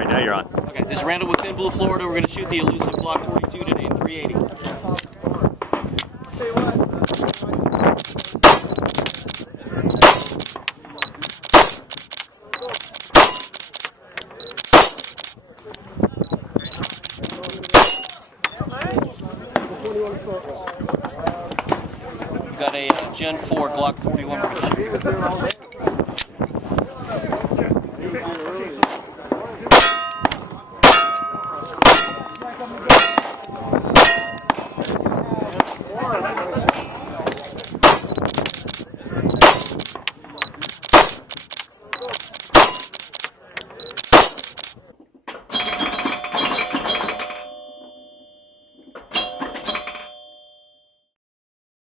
right, now you're on. Okay, this is Randall with Thin Blue, Florida. We're going to shoot the elusive Glock 42 today in 380. We've got a Gen 4 Glock 41 we're going to shoot.